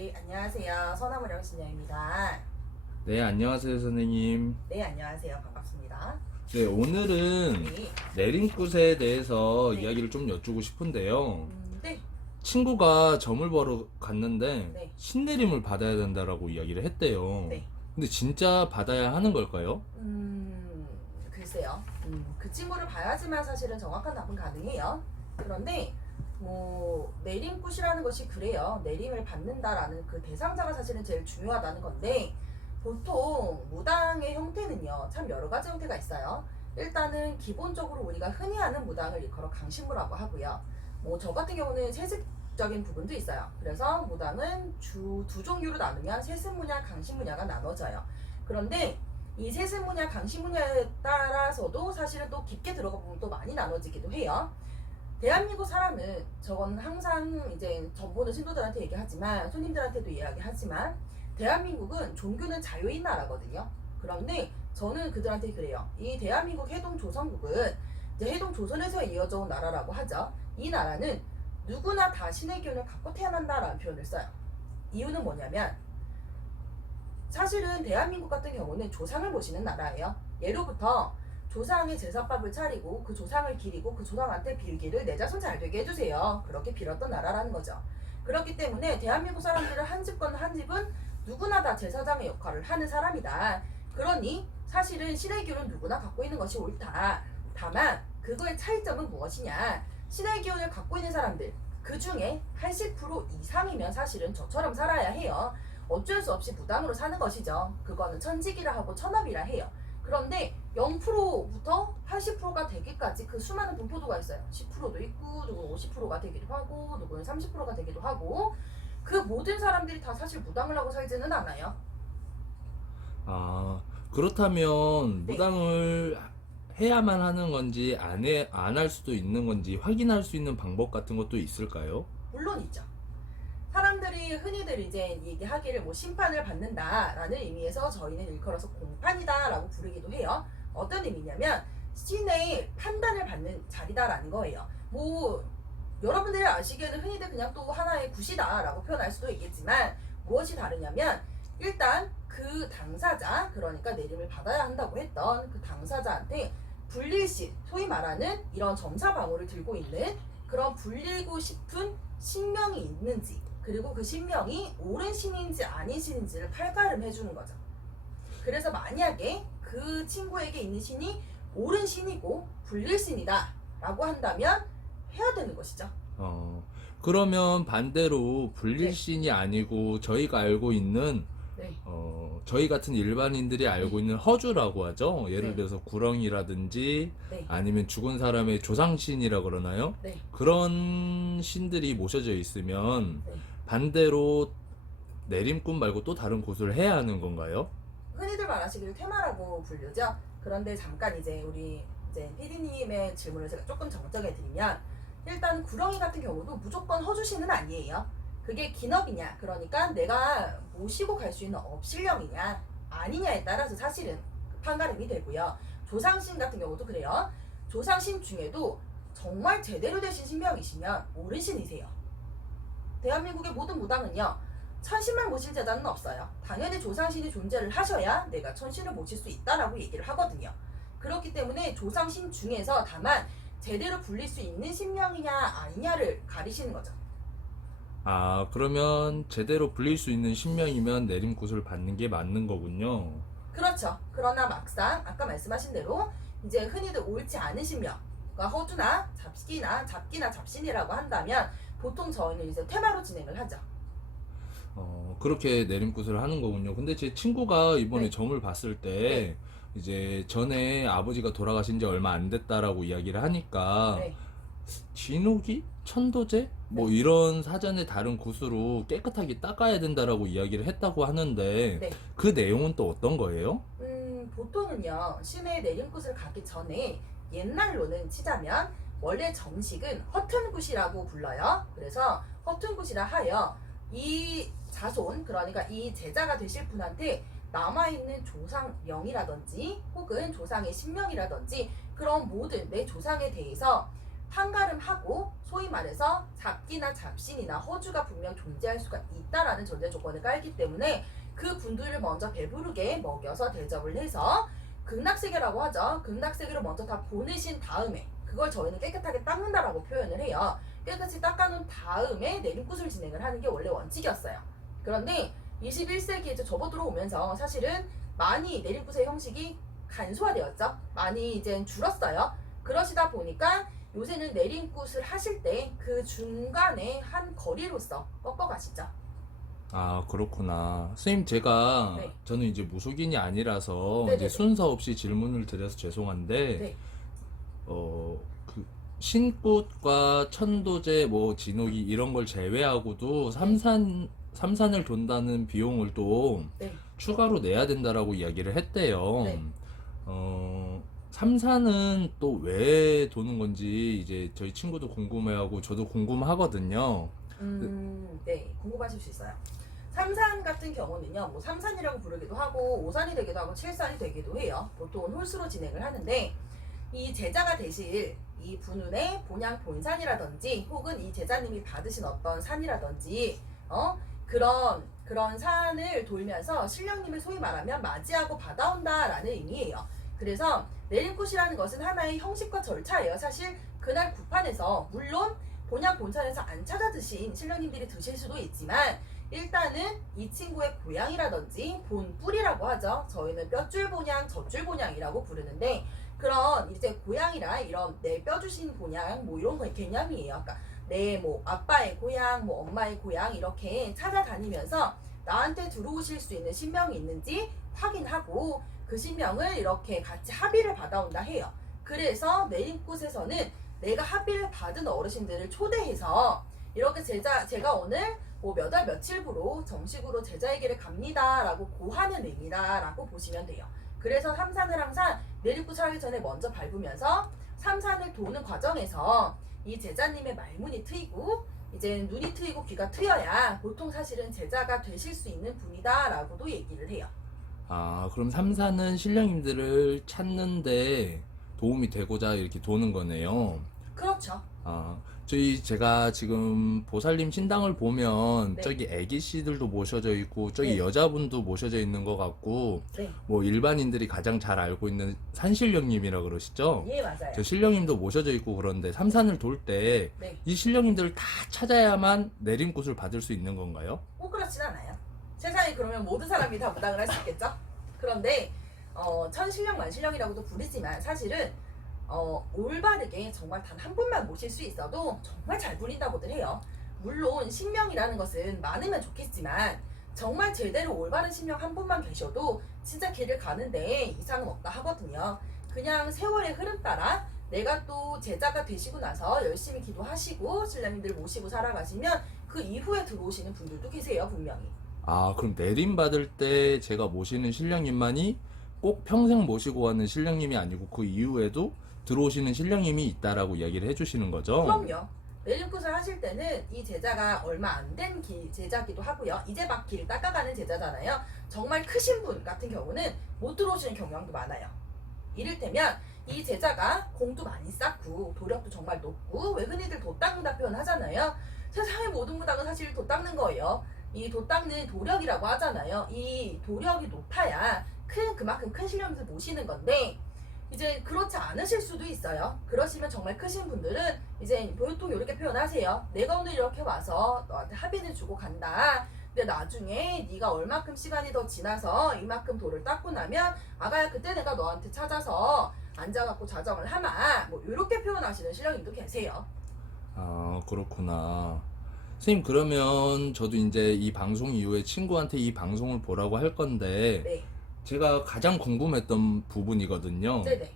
네, 안녕하세요. 서나무령 신녀입니다. 네, 안녕하세요, 선생님. 네, 안녕하세요. 반갑습니다. 네, 오늘은 네, 내림굿에 대해서 네. 이야기를 좀 여쭈고 싶은데요. 네, 친구가 점을 보러 갔는데 네. 신내림을 받아야 된다라고 이야기를 했대요. 네. 근데 진짜 받아야 하는 걸까요? 글쎄요. 그 친구를 봐야지만 사실은 정확한 답은 가능해요. 그런데, 내림굿이라는 것이 그래요. 내림을 받는다라는 그 대상자가 사실은 제일 중요하다는 건데, 보통 무당의 형태는요, 참 여러 가지 형태가 있어요. 일단은 기본적으로 우리가 흔히 아는 무당을 일컬어 강신무라고 하고요. 저 같은 경우는 세습적인 부분도 있어요. 그래서 무당은 두 종류로 나누면 세습문야, 강신문야가 나눠져요. 그런데 이 세습문야, 강신문야에 따라서도 사실은 또 깊게 들어가 보면 또 많이 나눠지기도 해요. 대한민국 사람은 저건 항상 이제 전보는 신도들한테 얘기하지만 손님들한테도 이야기하지만 대한민국은 종교는 자유인 나라거든요. 그런데 저는 그들한테 그래요. 이 대한민국 해동 조선국은 이제 해동 조선에서 이어져 온 나라라고 하죠. 이 나라는 누구나 다 신의 기운을 갖고 태어난다라는 표현을 써요. 이유는 뭐냐면 사실은 대한민국 같은 경우는 조상을 모시는 나라예요. 예로부터 조상의 제사밥을 차리고 그 조상을 기리고 그 조상한테 빌기를 내 자손 잘 되게 해주세요. 그렇게 빌었던 나라라는 거죠. 그렇기 때문에 대한민국 사람들은 한 집건 한 집은 누구나 다 제사장의 역할을 하는 사람이다. 그러니 사실은 신의 기운은 누구나 갖고 있는 것이 옳다. 다만 그거의 차이점은 무엇이냐. 신의 기운을 갖고 있는 사람들 그 중에 80% 이상이면 사실은 저처럼 살아야 해요. 어쩔 수 없이 무당으로 사는 것이죠. 그거는 천직이라 하고 천업이라 해요. 그런데 0%부터 80%가 되기까지 그 수많은 분포도가 있어요. 10%도 있고 누구는 50%가 되기도 하고 누구는 30%가 되기도 하고 그 모든 사람들이 다 사실 무당을 하고 살지는 않아요. 아, 그렇다면 네. 무당을 해야만 하는 건지 안 할 수도 있는 건지 확인할 수 있는 방법 같은 것도 있을까요? 물론 있죠. 사람들이 흔히들 이제 얘기하기를 심판을 받는다라는 의미에서 저희는 일컬어서 공판이다라고 부르기도 해요. 어떤 의미냐면 신의 판단을 받는 자리다라는 거예요. 여러분들이 아시기에는 흔히들 그냥 또 하나의 굿이다라고 표현할 수도 있겠지만 무엇이 다르냐면 일단 그 당사자, 그러니까 내림을 받아야 한다고 했던 그 당사자한테 불릴신, 소위 말하는 이런 점사방울을 들고 있는 그런 불리고 싶은 신명이 있는지, 그리고 그 신명이 옳은 신인지 아닌 신인지를 팔가름 해주는 거죠. 그래서 만약에 그 친구에게 있는 신이 옳은 신이고 불릴신이다 라고 한다면 해야 되는 것이죠. 그러면 반대로 네. 불릴신이 아니고 저희가 알고 있는 네. 저희 같은 일반인들이 알고 있는 허주라고 하죠. 예를 네. 들어서 구렁이라든지 네. 아니면 죽은 사람의 조상신이라 그러나요? 네. 그런 신들이 모셔져 있으면 네. 반대로 내림꾼 말고 또 다른 곳을 해야 하는 건가요? 흔히들 말하시기를 퇴마라고 불리죠. 그런데 잠깐 이제 우리 이제 PD님의 질문을 제가 조금 정정해 드리면 일단 구렁이 같은 경우도 무조건 허주신은 아니에요. 그게 기업이냐, 그러니까 내가 모시고 갈 수 있는 업신령이냐 아니냐에 따라서 사실은 판가름이 되고요. 조상신 같은 경우도 그래요. 조상신 중에도 정말 제대로 되신 신명이시면 옳은 신이세요. 대한민국의 모든 무당은요, 천신만 모실 제자는 없어요. 당연히 조상신이 존재를 하셔야 내가 천신을 모실 수 있다라고 얘기를 하거든요. 그렇기 때문에 조상신 중에서 다만 제대로 불릴 수 있는 신명이냐 아니냐를 가리시는 거죠. 그러면 제대로 불릴 수 있는 신명이면 내림굿을 받는 게 맞는 거군요. 그렇죠. 그러나 막상 아까 말씀하신 대로 이제 흔히들 옳지 않은 신명, 그러니까 허주나 잡기나 잡신이라고 한다면 보통 저희는 이제 테마로 진행을 하죠. 그렇게 내림굿을 하는 거군요. 근데 제 친구가 이번에 네. 점을 봤을 때 네. 이제 전에 아버지가 돌아가신 지 얼마 안 됐다라고 이야기를 하니까 네. 진옥이? 천도제? 뭐 이런 사전에 다른 굿으로 깨끗하게 닦아야 된다라고 이야기를 했다고 하는데 네. 그 내용은 또 어떤 거예요? 보통은요, 신의 내림굿을 가기 전에 옛날로는 치자면 원래 정식은 허튼굿이라고 불러요. 그래서 허튼굿이라 하여 이 자손, 그러니까 이 제자가 되실 분한테 남아있는 조상명이라든지 혹은 조상의 신명이라든지 그런 모든 내 조상에 대해서 판가름하고 소위 말해서 잡기나 잡신이나 허주가 분명 존재할 수가 있다라는 전제 조건을 깔기 때문에 그 분들을 먼저 배부르게 먹여서 대접을 해서 극락세계라고 하죠. 극락세계를 먼저 다 보내신 다음에 그걸 저희는 깨끗하게 닦는다라고 표현을 해요. 깨끗이 닦아놓은 다음에 내림굿을 진행을 하는 게 원래 원칙이었어요. 그런데 21세기에 이제 접어들어오면서 사실은 많이 내림굿의 형식이 간소화되었죠. 많이 이제 줄었어요. 그러시다 보니까 요새는 내림굿을 하실 때 그 중간에 한 거리로서 꺾어가시죠. 아, 그렇구나. 선생님, 제가, 네. 저는 이제 무속인이 아니라서, 네네네. 이제 순서 없이 질문을 드려서 죄송한데, 네. 그, 신굿과 천도제, 뭐, 진옥이 이런 걸 제외하고도 삼산을 돈다는 비용을 또 네. 추가로 내야 된다라고 이야기를 했대요. 네. 삼산은 또 왜 도는 건지 이제 저희 친구도 궁금해하고 저도 궁금하거든요. 네, 궁금하실 수 있어요. 삼산 같은 경우는요, 뭐 삼산이라고 부르기도 하고 오산이 되기도 하고 칠산이 되기도 해요. 보통은 홀수로 진행을 하는데 이 제자가 되실 이 분운의 본향 본산이라든지 혹은 이 제자님이 받으신 어떤 산이라든지 그런 산을 돌면서 신령님을 소위 말하면 맞이하고 받아온다라는 의미예요. 그래서 내림굿이라는 것은 하나의 형식과 절차예요. 사실 그날 구판에서 물론 본향 본산에서 안 찾아 드신 신령님들이 드실 수도 있지만 일단은 이 친구의 고향이라든지 본뿌리라고 하죠. 저희는 뼈줄 본향, 젖줄 본향이라고 부르는데 그런 이제 고향이라 이런 내 뼈 주신 본향 뭐 이런 거 개념이에요. 그러니까 내 뭐 아빠의 고향, 뭐 엄마의 고향 이렇게 찾아다니면서 나한테 들어오실 수 있는 신명이 있는지 확인하고 그 신명을 이렇게 같이 합의를 받아온다 해요. 그래서 내림굿에서는 내가 합의를 받은 어르신들을 초대해서 이렇게 제가 오늘 뭐 몇 월 며칠부로 정식으로 제자에게를 갑니다라고 고하는 의미다라고 보시면 돼요. 그래서 삼산을 항상 내림굿을 하기 전에 먼저 밟으면서 삼산을 도는 과정에서 이 제자님의 말문이 트이고 이제 눈이 트이고 귀가 트여야 보통 사실은 제자가 되실 수 있는 분이다라고도 얘기를 해요. 아, 그럼 삼산은 신령님들을 찾는데 도움이 되고자 이렇게 도는 거네요. 그렇죠. 아, 제가 지금 보살님 신당을 보면 네. 저기 애기 씨들도 모셔져 있고 저기 네. 여자분도 모셔져 있는 것 같고 네. 뭐 일반인들이 가장 잘 알고 있는 산신령님이라 그러시죠? 예, 맞아요. 저 신령님도 모셔져 있고 그런데 삼산을 돌 때 네. 이 신령님들을 다 찾아야만 내림굿을 받을 수 있는 건가요? 꼭 그렇진 않아요. 세상에 그러면 모든 사람이 다 무당을 할 수 있겠죠? 그런데 천신령 만신령이라고도 부르지만 사실은 올바르게 정말 단 한 분만 모실 수 있어도 정말 잘 부린다고들 해요. 물론 신명이라는 것은 많으면 좋겠지만 정말 제대로 올바른 신명 한 분만 계셔도 진짜 길을 가는데 이상은 없다 하거든요. 그냥 세월의 흐름 따라 내가 또 제자가 되시고 나서 열심히 기도하시고 신령님들 모시고 살아가시면 그 이후에 들어오시는 분들도 계세요, 분명히. 아, 그럼 내림 받을 때 제가 모시는 신령님만이 꼭 평생 모시고 가는 신령님이 아니고 그 이후에도 들어오시는 신령님이 있다라고 이야기를 해주시는 거죠? 그럼요. 내림굿을 하실 때는 이 제자가 얼마 안 된 제자기도 하고요. 이제 막 길 닦아가는 제자잖아요. 정말 크신 분 같은 경우는 못 들어오시는 경향도 많아요. 이를테면 이 제자가 공도 많이 쌓고 도력도 정말 높고 왜 흔히들 도 닦는다 표현하잖아요. 세상의 모든 무당은 사실 도 닦는 거예요. 이 도 닦는 도력이라고 하잖아요. 이 도력이 높아야 그만큼 큰 신령님을 모시는 건데 이제 그렇지 않으실 수도 있어요. 그러시면 정말 크신 분들은 이제 보통 이렇게 표현하세요. 내가 오늘 이렇게 와서 너한테 합의를 주고 간다. 근데 나중에 네가 얼마큼 시간이 더 지나서 이만큼 도를 닦고 나면 아가야 그때 내가 너한테 찾아서 앉아갖고 자정을 하마. 뭐 이렇게 표현하시는 신령님도 계세요. 아, 그렇구나. 선생님, 그러면 저도 이제 이 방송 이후에 친구한테 이 방송을 보라고 할 건데, 네. 제가 가장 궁금했던 부분이거든요. 네네.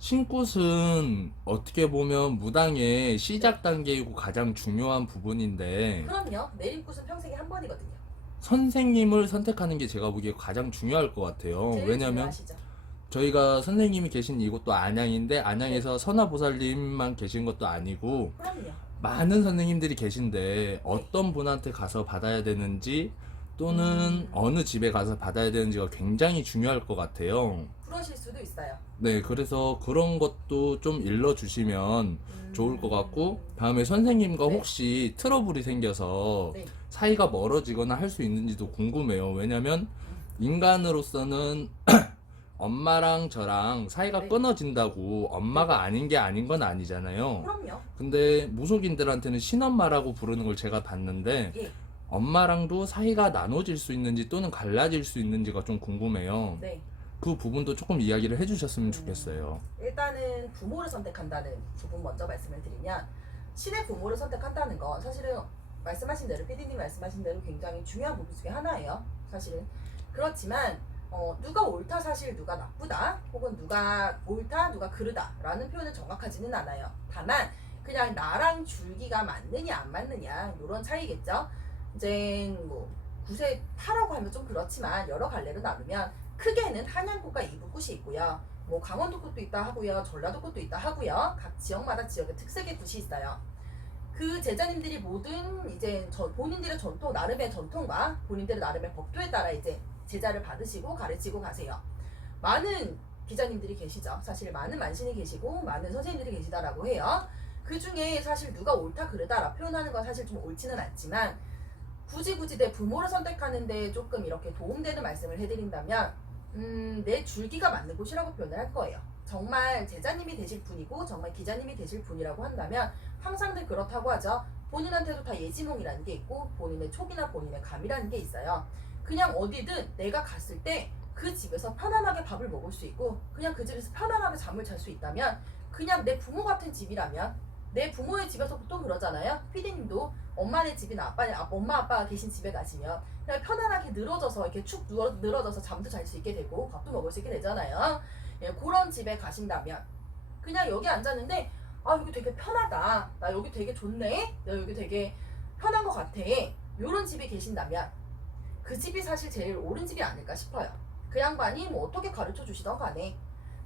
신굿은 어떻게 보면 무당의 시작 단계이고 가장 중요한 부분인데, 그럼요. 내림굿은 평생에 한 번이거든요. 선생님을 선택하는 게 제가 보기에 가장 중요할 것 같아요. 제일 왜냐면 중요하시죠. 저희가 선생님이 계신 이곳도 안양인데, 안양에서 선화보살님만 계신 것도 아니고, 그럼요. 많은 선생님들이 계신데 어떤 분한테 가서 받아야 되는지 또는 어느 집에 가서 받아야 되는지가 굉장히 중요할 것 같아요. 그러실 수도 있어요. 네, 그래서 그런 것도 좀 일러주시면 좋을 것 같고, 다음에 선생님과 네. 혹시 트러블이 생겨서 네. 사이가 멀어지거나 할 수 있는지도 궁금해요. 왜냐면 인간으로서는 엄마랑 저랑 사이가 네. 끊어진다고 엄마가 아닌 게 아닌 건 아니잖아요. 그럼요. 근데 무속인들한테는 신엄마라고 부르는 걸 제가 봤는데, 예. 엄마랑도 사이가 나눠질 수 있는지 또는 갈라질 수 있는지가 좀 궁금해요. 네. 그 부분도 조금 이야기를 해주셨으면 좋겠어요. 일단은 부모를 선택한다는 부분 먼저 말씀을 드리면, 신의 부모를 선택한다는 건 사실은 말씀하신 대로, PD님 말씀하신 대로 굉장히 중요한 부분 중에 하나예요. 사실은. 그렇지만 누가 옳다, 사실 누가 나쁘다, 혹은 누가 옳다, 누가 그르다 라는 표현은 정확하지는 않아요. 다만 그냥 나랑 줄기가 맞느냐 안 맞느냐 이런 차이겠죠. 이제 뭐 구세 파라고 하면 좀 그렇지만 여러 갈래로 나누면 크게는 한양구가 이북굿이 있고요. 뭐 강원도 굿도 있다 하고요, 전라도 굿도 있다 하고요. 각 지역마다 지역의 특색의 굿이 있어요. 그 제자님들이 모든 이제 본인들의 전통, 나름의 전통과 본인들의 나름의 법도에 따라 이제 제자를 받으시고 가르치고 가세요. 많은 기자님들이 계시죠. 사실 많은 만신이 계시고 많은 선생님들이 계시다라고 해요. 그 중에 사실 누가 옳다 그르다라 표현하는 건 사실 좀 옳지는 않지만, 굳이 내 부모를 선택하는데 조금 이렇게 도움되는 말씀을 해드린다면, 내 줄기가 맞는 곳이라고 표현을 할 거예요. 정말 제자님이 되실 분이고 정말 기자님이 되실 분이라고 한다면 항상들 그렇다고 하죠. 본인한테도 다 예지몽이라는 게 있고 본인의 촉이나 본인의 감이라는 게 있어요. 그냥 어디든 내가 갔을 때 그 집에서 편안하게 밥을 먹을 수 있고 그냥 그 집에서 편안하게 잠을 잘 수 있다면, 그냥 내 부모 같은 집이라면, 내 부모의 집에서 보통 그러잖아요. 피디님도 엄마네 집이나 엄마 아빠가 계신 집에 가시면 그냥 편안하게 늘어져서 이렇게 축 늘어져서 잠도 잘 수 있게 되고 밥도 먹을 수 있게 되잖아요. 예, 그런 집에 가신다면 그냥 여기 앉았는데 여기 되게 편하다, 나 여기 되게 좋네, 나 여기 되게 편한 것 같아, 요런 집에 계신다면 그 집이 사실 제일 옳은 집이 아닐까 싶어요. 그 양반이 뭐 어떻게 가르쳐 주시던 간에.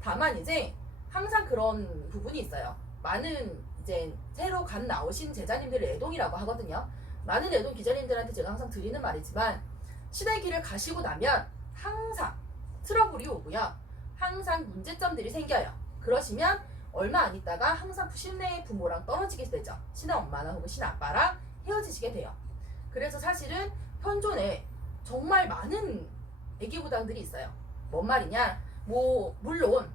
다만 이제 항상 그런 부분이 있어요. 많은 이제 새로 간 나오신 제자님들의 애동이라고 하거든요. 많은 애동 기자님들한테 제가 항상 드리는 말이지만, 신의 길을 가시고 나면 항상 트러블이 오고요. 항상 문제점들이 생겨요. 그러시면 얼마 안 있다가 항상 신의 부모랑 떨어지게 되죠. 신의 엄마나 혹은 신의 아빠랑 헤어지시게 돼요. 그래서 사실은 현존에 정말 많은 애기무당들이 있어요. 뭔 말이냐? 뭐 물론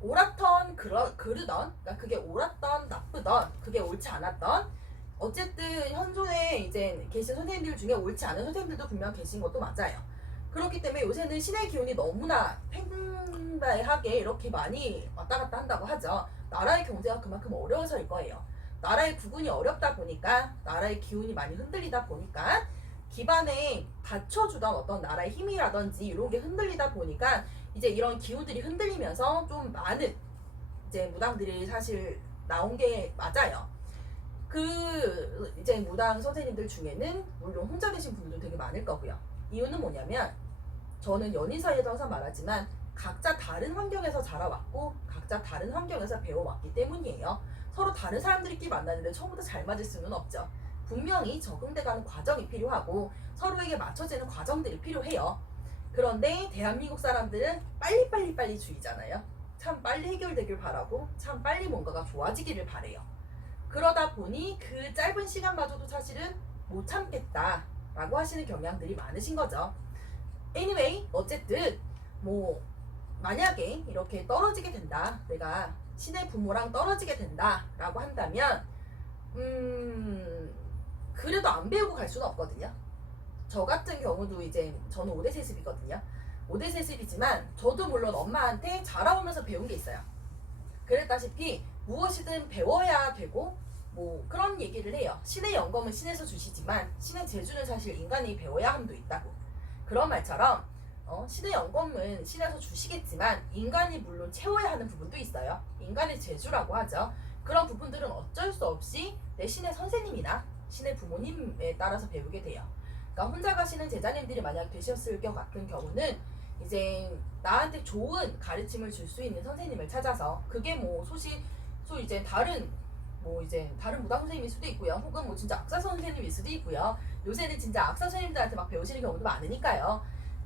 옳았던 그르던, 그러니까 그게 옳았던 나쁘던, 그게 옳지 않았던, 어쨌든 현존에 이제 계신 선생님들 중에 옳지 않은 선생님들도 분명 계신 것도 맞아요. 그렇기 때문에 요새는 신의 기운이 너무나 팽배하게 이렇게 많이 왔다 갔다 한다고 하죠. 나라의 경제가 그만큼 어려워서일 거예요. 나라의 구군이 어렵다 보니까, 나라의 기운이 많이 흔들리다 보니까, 기반에 받쳐주던 어떤 나라의 힘이라든지 이런 게 흔들리다 보니까 이제 이런 기운들이 흔들리면서 좀 많은 이제 무당들이 사실 나온 게 맞아요. 그 이제 무당 선생님들 중에는 물론 혼자 계신 분들도 되게 많을 거고요. 이유는 뭐냐면, 저는 연인 사이에도 항상 말하지만 각자 다른 환경에서 자라왔고 각자 다른 환경에서 배워왔기 때문이에요. 서로 다른 사람들끼리 만나는데 처음부터 잘 맞을 수는 없죠. 분명히 적응돼가는 과정이 필요하고 서로에게 맞춰지는 과정들이 필요해요. 그런데 대한민국 사람들은 빨리 주의잖아요. 참 빨리 해결되길 바라고 참 빨리 뭔가가 좋아지기를 바래요. 그러다 보니 그 짧은 시간마저도 사실은 못 참겠다라고 하시는 경향들이 많으신 거죠. anyway, 어쨌든 뭐 만약에 이렇게 떨어지게 된다, 내가 신의 부모랑 떨어지게 된다라고 한다면 그래도 안 배우고 갈 수는 없거든요. 저 같은 경우도 이제 저는 5대 세습이거든요. 5대 세습이지만 저도 물론 엄마한테 자라오면서 배운 게 있어요. 그랬다시피 무엇이든 배워야 되고 뭐 그런 얘기를 해요. 신의 영검은 신에서 주시지만 신의 재주는 사실 인간이 배워야 함도 있다고. 그런 말처럼 신의 영검은 신에서 주시겠지만 인간이 물론 채워야 하는 부분도 있어요. 인간의 재주라고 하죠. 그런 부분들은 어쩔 수 없이 내 신의 선생님이나 신의 부모님에 따라서 배우게 돼요. 그러니까 혼자 가시는 제자님들이 만약 되셨을 것 같은 경우는 이제 나한테 좋은 가르침을 줄 수 있는 선생님을 찾아서, 그게 뭐 이제 다른 뭐 이제 다른 무당 선생님일 수도 있고요. 혹은 뭐 진짜 악사 선생님일 수도 있고요. 요새는 진짜 악사 선생님들한테 막 배우시는 경우도 많으니까요.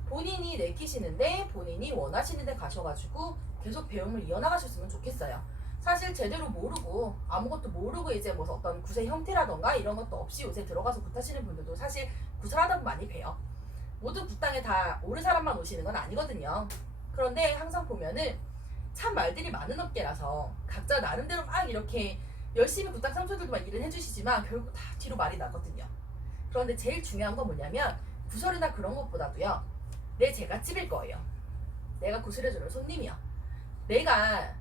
본인이 내키시는데 본인이 원하시는 데 가셔가지고 계속 배움을 이어나가셨으면 좋겠어요. 사실 제대로 모르고 아무것도 모르고 이제 뭐 어떤 구세 형태라던가 이런 것도 없이 요새 들어가서 굿하시는 분들도 사실 굿을 하다 보면 많이 봬요. 모든 굿당에 다 옳은 사람만 오시는 건 아니거든요. 그런데 항상 보면은 참 말들이 많은 업계라서 각자 나름대로 막 이렇게 열심히 굿당 삼촌들도 막 일을 해주시지만 결국 다 뒤로 말이 나거든요. 그런데 제일 중요한 건 뭐냐면 구설이나 그런 것보다도요. 내 제갓집일 거예요. 내가 구슬해주는 손님이요. 내가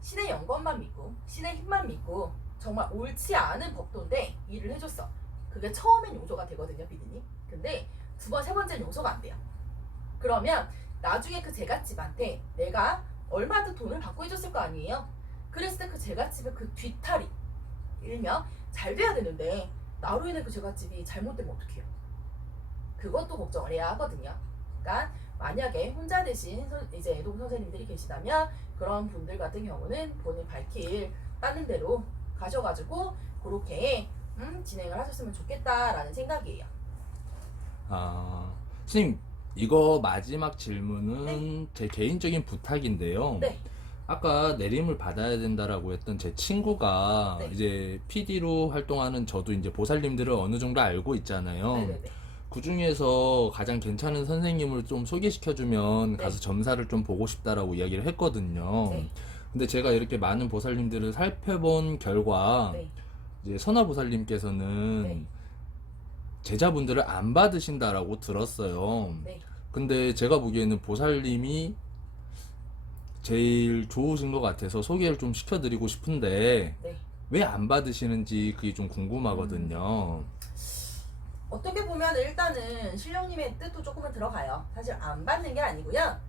신의 영광만 믿고 신의 힘만 믿고 정말 옳지 않은 법도인데 일을 해줬어. 그게 처음엔 용서가 되거든요, 비디님. 근데 두 번, 세 번째는 용서가 안 돼요. 그러면 나중에 그 제갓집한테 내가 얼마든 돈을 받고 해줬을 거 아니에요? 그랬을 때 그 제갓집의 그 뒤탈이 일명 잘 돼야 되는데 나로 인해 그 제갓집이 잘못되면 어떡해요? 그것도 걱정을 해야 하거든요. 그러니까 만약에 혼자 되신 이제 애동 선생님들이 계시다면 그런 분들 같은 경우는 본인 밝힐 따는 대로 가셔가지고 그렇게 진행을 하셨으면 좋겠다라는 생각이에요. 선생님, 이거 마지막 질문은 네. 제 개인적인 부탁인데요. 네. 아까 내림을 받아야 된다라고 했던 제 친구가 네. 이제 PD로 활동하는 저도 이제 보살님들을 어느 정도 알고 있잖아요. 네네네. 그 중에서 가장 괜찮은 선생님을 좀 소개시켜주면 네. 가서 점사를 좀 보고 싶다라고 이야기를 했거든요. 네. 근데 제가 이렇게 많은 보살님들을 살펴본 결과 네. 이제 선화 보살님께서는 네. 제자분들을 안 받으신다라고 들었어요. 네. 근데 제가 보기에는 보살님이 제일 좋으신 것 같아서 소개를 좀 시켜드리고 싶은데 네. 왜 안 받으시는지 그게 좀 궁금하거든요. 어떻게 보면 일단은 신령님의 뜻도 조금은 들어가요. 사실 안 받는 게 아니고요.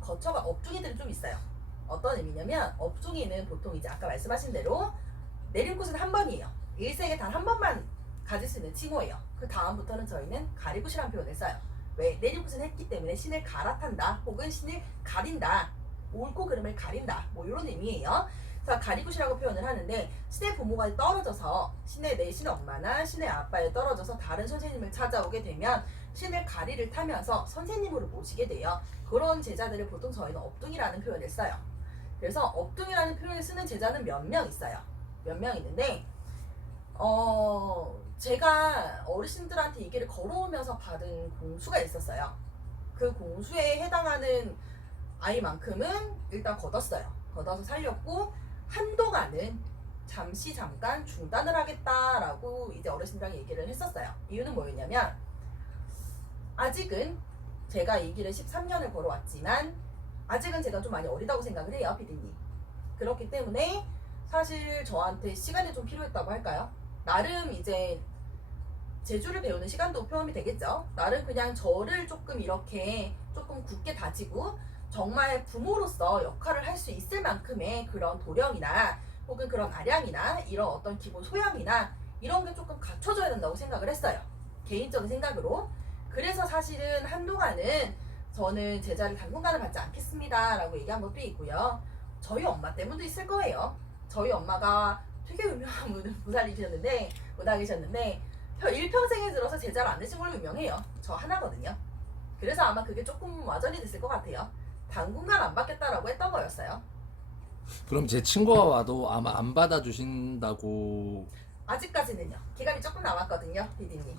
거처가 업중이들이 좀 있어요. 어떤 의미냐면 업중이는 보통 이제 아까 말씀하신 대로 내림굿은 한 번이에요. 일생에 단 한 번만 가질 수 있는 칭호예요. 그 다음부터는 저희는 가리굿이라는 표현을 써요. 왜? 내림굿은 했기 때문에 신을 갈아탄다 혹은 신을 가린다. 옳고 그름을 가린다. 뭐 이런 의미예요. 그래서 가리굿이라고 표현을 하는데 신의 부모가 떨어져서 내 신의 엄마나 신의 아빠에 떨어져서 다른 선생님을 찾아오게 되면 신을 가리를 타면서 선생님으로 모시게 돼요. 그런 제자들을 보통 저희는 업둥이라는 표현을 써요. 그래서 업둥이라는 표현을 쓰는 제자는 몇 명 있어요. 몇 명 있는데 제가 어르신들한테 이 길을 걸어오면서 받은 공수가 있었어요. 그 공수에 해당하는 아이만큼은 일단 걷었어요. 걷어서 살렸고 한동안은 잠깐 중단을 하겠다라고 이제 어르신들랑 얘기를 했었어요. 이유는 뭐였냐면 아직은 제가 이 길을 13년을 걸어왔지만 아직은 제가 좀 많이 어리다고 생각을 해요, 피디님. 그렇기 때문에 사실 저한테 시간이 좀 필요했다고 할까요? 나름 이제 재주를 배우는 시간도 포함이 되겠죠. 나름 그냥 저를 조금 이렇게 조금 굳게 다지고 정말 부모로서 역할을 할 수 있을 만큼의 그런 도령이나 혹은 그런 아량이나 이런 어떤 기본 소양이나 이런 게 조금 갖춰져야 된다고 생각을 했어요. 개인적인 생각으로. 그래서 사실은 한동안은 저는 제자를 당분간은 받지 않겠습니다 라고 얘기한 것도 있고요. 저희 엄마 때문도 있을 거예요. 저희 엄마가 되게 유명한 무당이셨는데 일평생에 들어서 제자를 안 내신 걸로 유명해요. 저 하나거든요. 그래서 아마 그게 조금 와전이 됐을 것 같아요. 당분간 안 받겠다라고 했던 거였어요. 그럼 제 친구가 와도 아마 안 받아주신다고 아직까지는요. 기간이 조금 남았거든요, 피디님.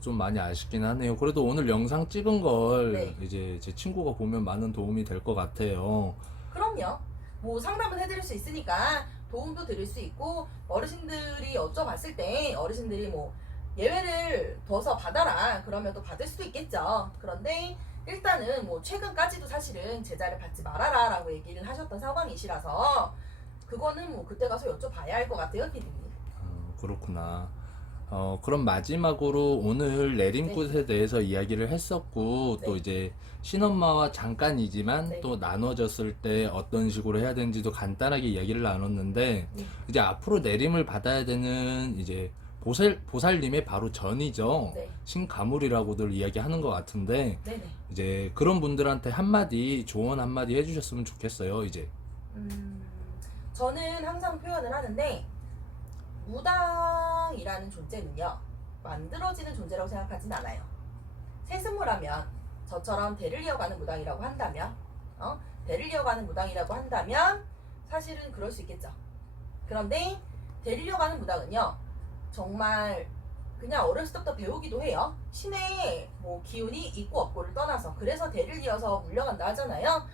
좀 많이 아쉽긴 하네요. 그래도 오늘 영상 찍은 걸 네. 이제 제 친구가 보면 많은 도움이 될 것 같아요. 그럼요. 뭐 상담은 해드릴 수 있으니까 도움도 드릴 수 있고 어르신들이 여쭤봤을 때 어르신들이 뭐 예외를 둬서 받아라 그러면 또 받을 수도 있겠죠. 그런데 일단은 뭐 최근까지도 사실은 제자를 받지 말아라 라고 얘기를 하셨던 상황이시라서 그거는 뭐 그때 가서 여쭤봐야 할 것 같아요, 피디님. 그렇구나. 그럼 마지막으로 오늘 내림굿에 대해서 이야기를 했었고 네. 또 이제 신엄마와 잠깐이지만 네. 또 나눠졌을 때 어떤 식으로 해야 되는지도 간단하게 이야기를 나눴는데 네. 이제 앞으로 내림을 받아야 되는 이제 보살님의 바로 전이죠. 네. 신가물이라고들 이야기하는 것 같은데 네네. 이제 그런 분들한테 한마디 조언 한마디 해주셨으면 좋겠어요. 이제 저는 항상 표현을 하는데 무당이라는 존재는요, 만들어지는 존재라고 생각하진 않아요. 세습무라면 저처럼 대를 이어가는 무당이라고 한다면, 대를 이어가는 무당이라고 한다면 사실은 그럴 수 있겠죠. 그런데 대를 이어가는 무당은요, 정말 그냥 어렸을 때부터 배우기도 해요. 신의 뭐 기운이 있고 없고를 떠나서, 그래서 대를 이어서 물려간다 하잖아요.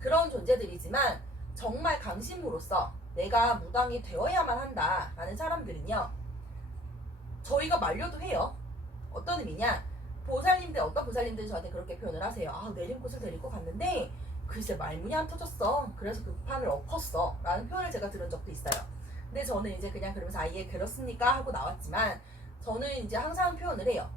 그런 존재들이지만 정말 강신무로서 내가 무당이 되어야만 한다라는 사람들은요, 저희가 말려도 해요. 어떤 의미냐? 보살님들, 어떤 보살님들이 저한테 그렇게 표현을 하세요. 아, 내림꽃을 데리고 갔는데 글쎄 말문이 안 터졌어. 그래서 그 판을 엎었어. 라는 표현을 제가 들은 적도 있어요. 근데 저는 이제 그냥 그러면서 아예 그렇습니까? 하고 나왔지만, 저는 이제 항상 표현을 해요.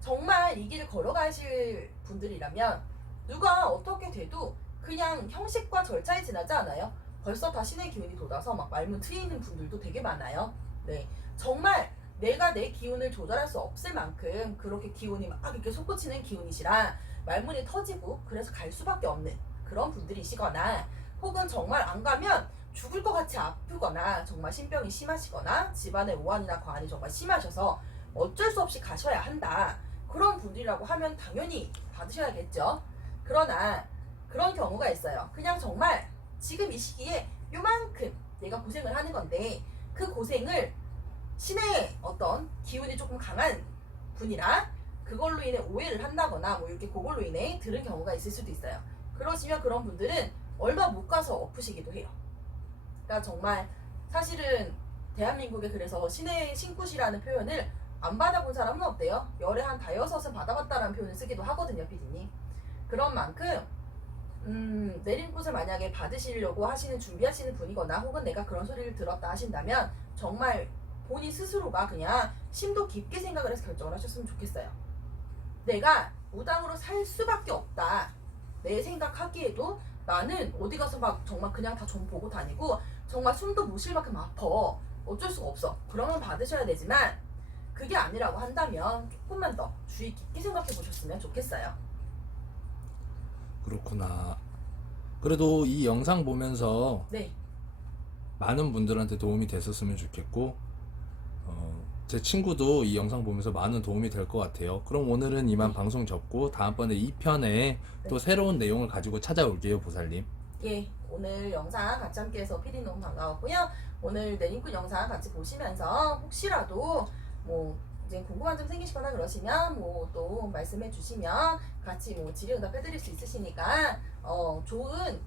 정말 이 길을 걸어가실 분들이라면 누가 어떻게 돼도 그냥 형식과 절차에 지나지 않아요. 벌써 다 신의 기운이 돋아서 막 말문 트이는 분들도 되게 많아요. 네, 정말 내가 내 기운을 조절할 수 없을 만큼 그렇게 기운이 막 이렇게 솟구치는 기운이시라 말문이 터지고 그래서 갈 수밖에 없는 그런 분들이시거나, 혹은 정말 안 가면 죽을 것 같이 아프거나 정말 신병이 심하시거나 집안의 오한이나 과한이 정말 심하셔서 어쩔 수 없이 가셔야 한다, 그런 분들이라고 하면 당연히 받으셔야겠죠. 그러나 그런 경우가 있어요. 그냥 정말 지금 이 시기에 요만큼 내가 고생을 하는 건데, 그 고생을 신의 어떤 기운이 조금 강한 분이라 그걸로 인해 오해를 한다거나 뭐 이렇게 그걸로 인해 들은 경우가 있을 수도 있어요. 그러시면 그런 분들은 얼마 못 가서 엎으시기도 해요. 그러니까 정말 사실은 대한민국에 그래서 신의 신굿이라는 표현을 안 받아본 사람은 없대요. 열에 한 다여섯은 받아봤다라는 표현을 쓰기도 하거든요, 피디님. 그런 만큼 내림굿을 만약에 받으시려고 하시는 준비하시는 분이거나, 혹은 내가 그런 소리를 들었다 하신다면 정말 본인 스스로가 그냥 심도 깊게 생각을 해서 결정을 하셨으면 좋겠어요. 내가 무당으로 살 수밖에 없다, 내 생각하기에도 나는 어디 가서 막 정말 그냥 다 좀 보고 다니고 정말 숨도 못 쉴 만큼 아파, 어쩔 수가 없어, 그러면 받으셔야 되지만, 그게 아니라고 한다면 조금만 더 주의 깊게 생각해 보셨으면 좋겠어요. 그렇구나. 그래도 이 영상 보면서 네, 많은 분들한테 도움이 됐었으면 좋겠고, 제 친구도 이 영상 보면서 많은 도움이 될 것 같아요. 그럼 오늘은 이만 방송 접고 다음번에 2편에 또 새로운 내용을 가지고 찾아올게요, 보살님. 예, 오늘 영상 같이 함께 해서 PD 너무 반가웠고요. 오늘 내림굿 영상 같이 보시면서 혹시라도 뭐 이제 궁금한 점 생기시거나 그러시면 뭐 또 말씀해 주시면 같이 뭐 질의응답 해드릴 수 있으시니까 좋은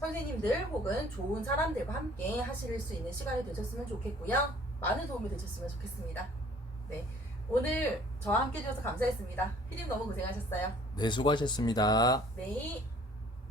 선생님들 혹은 좋은 사람들과 함께 하실 수 있는 시간이 되셨으면 좋겠고요. 많은 도움이 되셨으면 좋겠습니다. 네, 오늘 저와 함께 해주셔서 감사했습니다. 피디님 너무 고생하셨어요. 네, 수고하셨습니다. 네.